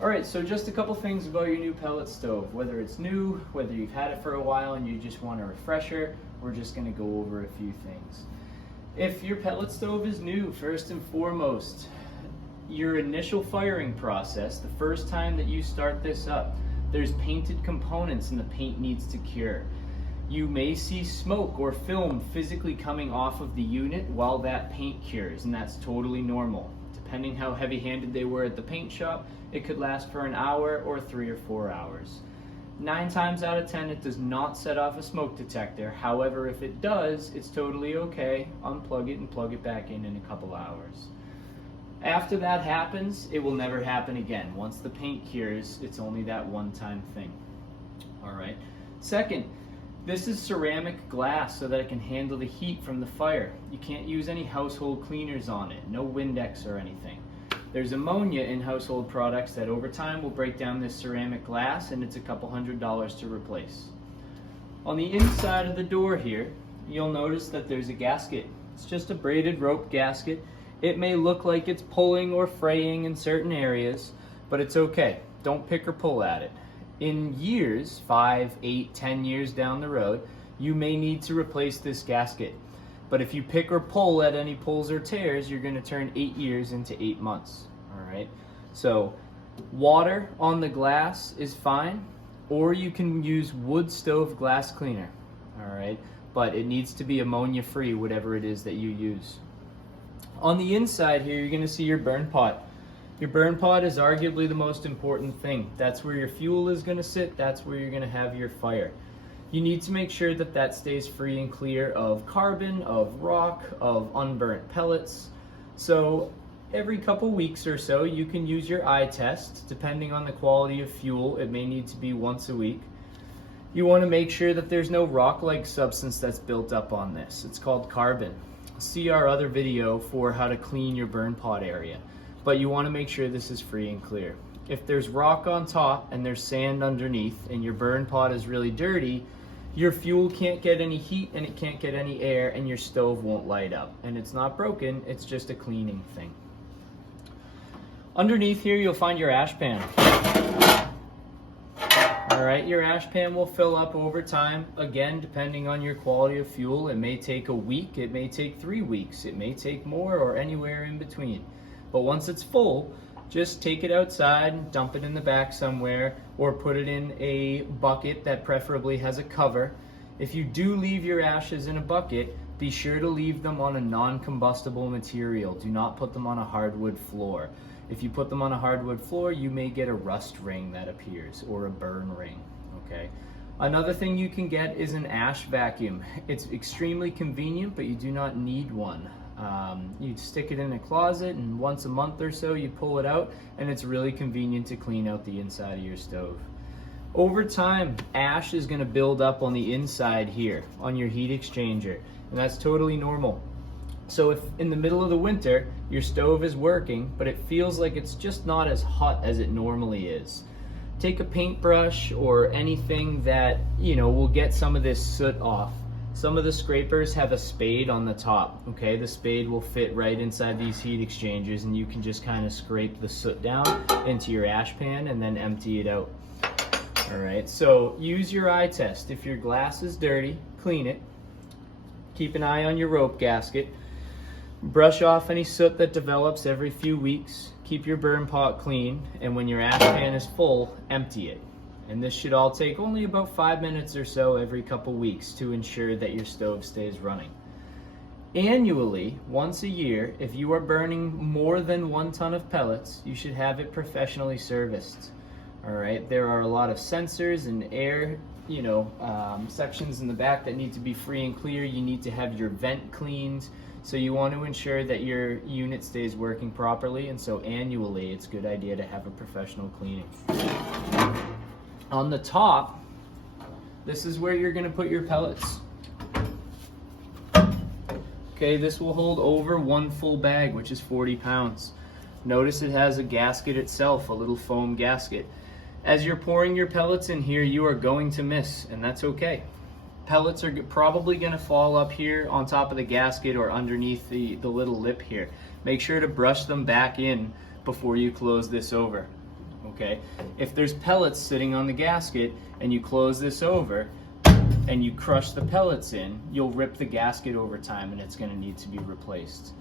Alright, so just a couple things about your new pellet stove. Whether it's new, whether you've had it for a while and you just want a refresher, we're just going to go over a few things. If your pellet stove is new, first and foremost, your initial firing process, the first time that you start this up, there's painted components and the paint needs to cure. You may see smoke or film physically coming off of the unit while that paint cures, and that's totally normal. Depending how heavy-handed they were at the paint shop, it could last for an hour or 3 or 4 hours. 9 times out of 10, it does not set off a smoke detector. However, if it does, it's totally okay. Unplug it and plug it back in a couple hours. After that happens, it will never happen again. Once the paint cures, it's only that one-time thing. All right. Second, this is ceramic glass so that it can handle the heat from the fire. You can't use any household cleaners on it, no Windex or anything. There's ammonia in household products that over time will break down this ceramic glass, and it's a couple $100s to replace. On the inside of the door here, you'll notice that there's a gasket. It's just a braided rope gasket. It may look like it's pulling or fraying in certain areas, but it's okay. Don't pick or pull at it. In years, 5, 8, 10 years down the road, you may need to replace this gasket. But if you pick or pull at any pulls or tears, you're going to turn 8 years into 8 months. All right. So water on the glass is fine, or you can use wood stove glass cleaner. All right. But it needs to be ammonia free, whatever it is that you use. On the inside here, you're going to see your burn pot. Your burn pot is arguably the most important thing. That's where your fuel is going to sit. That's where you're going to have your fire. You need to make sure that that stays free and clear of carbon, of rock, of unburnt pellets. So every couple weeks or so, you can use your eye test. Depending on the quality of fuel, it may need to be once a week. You want to make sure that there's no rock-like substance that's built up on this. It's called carbon. See our other video for how to clean your burn pot area. But you want to make sure this is free and clear. If there's rock on top and there's sand underneath and your burn pot is really dirty, your fuel can't get any heat and it can't get any air and your stove won't light up. And it's not broken, it's just a cleaning thing. Underneath here you'll find your ash pan. Alright, your ash pan will fill up over time. Again, depending on your quality of fuel, it may take a week, it may take 3 weeks, it may take more, or anywhere in between. But once it's full, just take it outside, dump it in the back somewhere, or put it in a bucket that preferably has a cover. If you do leave your ashes in a bucket, be sure to leave them on a non-combustible material. Do not put them on a hardwood floor. If you put them on a hardwood floor, you may get a rust ring that appears, or a burn ring, okay? Another thing you can get is an ash vacuum. It's extremely convenient, but you do not need one. You stick it in a closet, and once a month or so you pull it out, and it's really convenient to clean out the inside of your stove. Over time, ash is going to build up on the inside here on your heat exchanger, and that's totally normal. So if in the middle of the winter your stove is working but it feels like it's just not as hot as it normally is, take a paintbrush or anything that will get some of this soot off. Some of the scrapers have a spade on the top, okay? The spade will fit right inside these heat exchangers, and you can just kind of scrape the soot down into your ash pan and then empty it out. All right, so use your eye test. If your glass is dirty, clean it. Keep an eye on your rope gasket. Brush off any soot that develops every few weeks. Keep your burn pot clean, and when your ash pan is full, empty it. And this should all take only about 5 minutes or so every couple weeks to ensure that your stove stays running. Annually, once a year, if you are burning more than 1 ton of pellets, you should have it professionally serviced. All right, there are a lot of sensors and air, sections in the back that need to be free and clear. You need to have your vent cleaned. So you want to ensure that your unit stays working properly, and so annually it's a good idea to have a professional cleaning. On the top, this is where you're going to put your pellets. Okay, this will hold over 1 full bag, which is 40 pounds. Notice it has a gasket itself, a little foam gasket. As you're pouring your pellets in here, you are going to miss, and that's okay. Pellets are probably going to fall up here on top of the gasket or underneath the little lip here. Make sure to brush them back in before you close this over. okay? If there's pellets sitting on the gasket and you close this over and you crush the pellets in, you'll rip the gasket over time and it's going to need to be replaced.